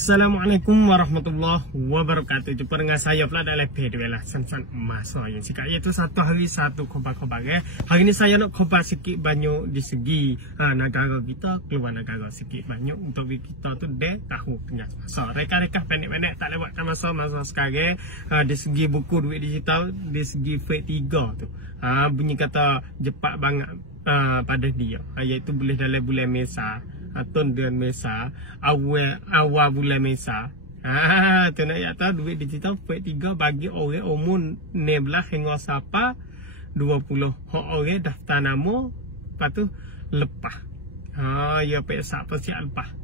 Assalamualaikum warahmatullahi wabarakatuh. Jumpa dengan saya pula dalam video lah San Masa yang sikap iaitu satu hari satu khabar-khabar Hari ni saya nak khabar sikit banyak di segi negara kita, keluar negara sikit banyak untuk kita tu dia tahu tengah masa. Reka-reka pendek-pendek tak lewatkan masa sekarang. Di segi buku duit digital, di segi fake 3 tu. Bunyi kata cepat banget pada dia. Iaitu boleh dalam bulan Mesa atau ดือนเมษา awal bulan Mesa. Tu nak kata duit digital fake 3 bagi orang umur 16 hingga sampai 20. Hak orang daftar nama lepas tu lepas. Ya peksa apa siap lepas.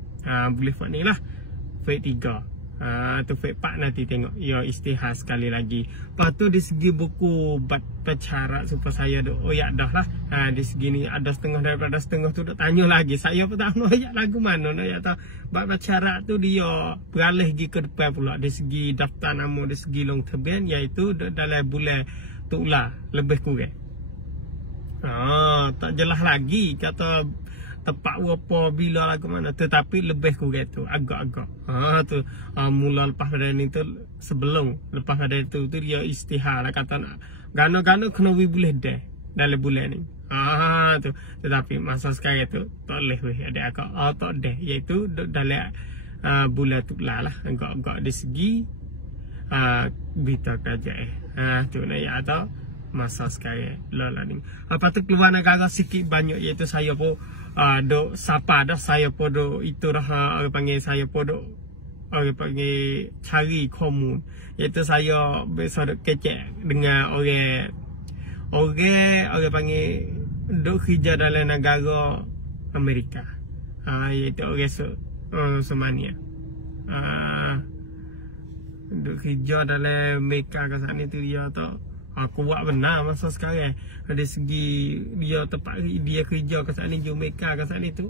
Boleh buat ni lah fake 3. Tu fake 4 nanti tengok ya istihar sekali lagi. Lepas tu di segi buku bercarat supaya saya ya dah lah. Di segi ni ada setengah daripada setengah tu dah tanya lagi. Saya pun tak tahu ayat lagu mana. Ya tahu bercarat tu dia beralih pergi ke depan pula di segi daftar nama, di segi long terbian iaitu dalam bulan tu lah lebih kurang. Tak jelas lagi kata tepat apa bila lagu mana, tetapi lebih kurang tu agak-agak tu mula lepas pada ni tu sebelum lepas pada itu tu dia istihar lah kata nak gana-gana kena boleh dah dalam bulan ni tu, tetapi masa sekarang tu tak boleh ada agak tak dah iaitu dalam bulan tu lah agak-agak di segi berita kerajaan tu nak ya atau masa sekarang lah ni. Lepas tu keluar negara sikit banyak iaitu saya pun duk sapa dah saya pun duk itu dah orang panggil saya pun duk orang panggil cari komun iaitu saya biasa duk kecek dengan orang panggil duk kerja dalam negara Amerika iaitu orang Somania duk kerja dalam Amerika ke sana tu dia tu kuat benar masa sekarang. Dari segi dia tempat dia kerja kat sana Jamaica kat sana tu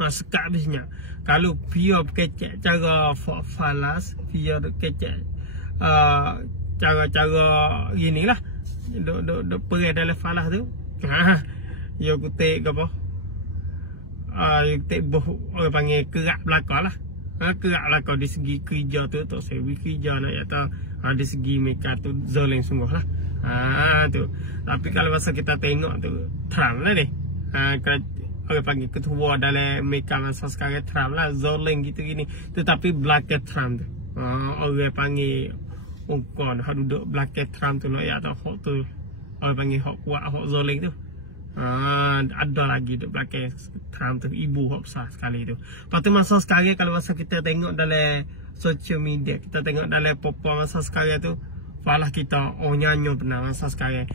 sekat habisnya. Kalau dia kecek cara falas, dia kecek cara-cara ginilah. Duk pergi dalam falas tu. Dia kutik ke apa? Kutik orang panggil kerak belakang lah. Kerak belakang di segi kerja tu tak sewi kerja nak kata di segi mereka tu zoling sungguh lah. Tu. Tapi kalau masa kita tengok tu Trump lah ni. Orang panggil ketua dalam mereka masa sekarang Trump lah zoling gitu gini. Tetapi belakang Trump tu orang panggil ukon hak duduk belakang Trump tu nak ya tahu hak tu orang panggil hak kuat hak zoling tu. Ada lagi duduk belakang Trump tu ibu hak besar sekali tu. Lepas tu masa sekarang kalau masa kita tengok dalam social media, kita tengok dalam popo masa sekarang tu falah kita nyanyo benar masa sekarang.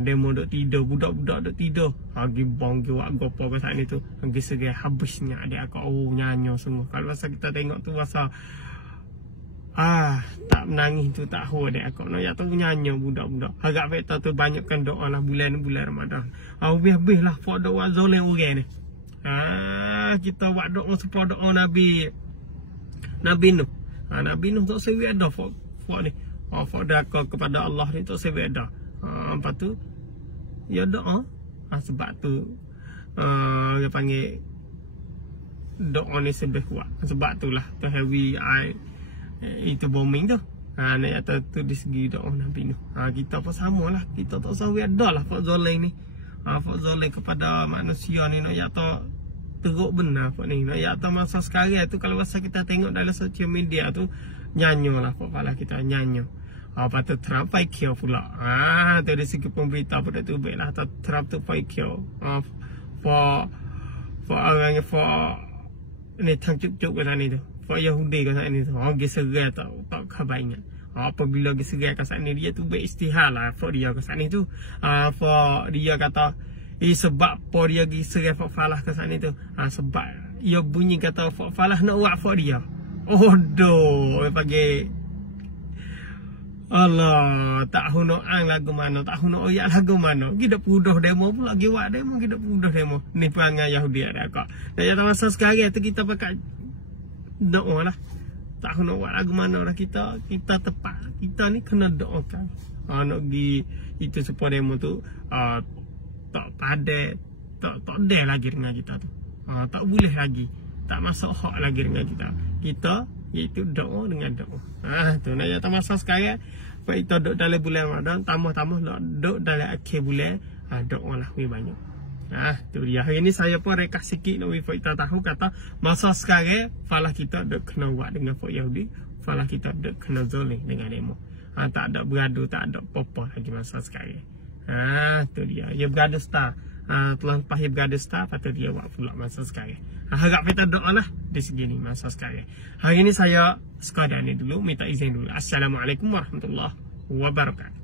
Demo duk tidur, budak-budak duk tidur. Gibong giwak gopo ke saat ni tu. Segai habisnya ada aku nyanyo sungguh. Kalau masa kita tengok tu masa tak menangis tu tak tahu ada aku nak ya tu nyanyo budak-budak. Agak fakta tu banyakkan doa lah bulan Ramadan. Habis-habis lah fok doa zoleh orang ni. Kita buat doa supaya doa Nabi Nuh. Nabi Nuh tak sewi ada fok ni. Fok daka kepada Allah ni tak sewi ada. Lepas tu ya doa. Sebab tu dia panggil doa ni sebab kuat. Sebab tu lah tu heavy itu bombing tu. Nak kata tu di segi doa Nabi Nuh. Kita pun sama lah. Kita tak sewi ada lah fok zoleng ni. Fok zoleng kepada manusia ni nak kata teruk benar Pak ni. Nak ya masa sekarang tu kalau masa kita tengok dalam social media tu nyanyo lah Pak pala kita nyanyo. Apa tu Trump fake kill pula. Dari segi pemberita pada tu baiklah Trump tu fake kill. For orang ni tang cuk ke sana tu. For Yahudi ke sana tu. Geserai tak khabar ingat. Apabila geserai ke sana dia tu baik istihar lah for dia ke sana tu. For dia kata sebab apa dia pergi serai fok falah ke sana tu. Sebab ia bunyi kata fok falah nak buat fok dia. Dia panggil Allah tak hunoang lagu mana, tak huno ayat lagu mana. Kita pudah demo pula pergi buat demo, kita pudah demo. Ni perangai Yahudi ada kak. Dan yang masa sekarang tu kita pakai doa lah. Tak huno buat lagu mana lah kita tepat. Kita ni kena doakan. Nak pergi itu supaya demo tu tak ada lagi dengan kita tu. Tak boleh lagi. Tak masuk hak lagi dengan kita. kita, iaitu doa dengan doa. Tu nak jatuh masa sekarang. Sebab kita duduk dalam bulan Ramadan, tambah-tambah duduk dalam akhir bulan, doa lah lebih banyak. Tu dia. Hari ni saya pun rekas sikit nak kita tahu kata masa sekarang falah kita duduk kena buat dengan folk Yahudi, falah kita duduk kena zalim dengan demo. Tak ada beradu, tak ada apa-apa lagi masa sekarang. Tu dia. Ya berada star. Telah lepas dia berada star, patut dia buat pula masa sekarang. Harap kita doa lah di segini masa sekarang. Hari ni saya sekadar ni dulu, minta izin dulu. Assalamualaikum warahmatullahi wabarakatuh.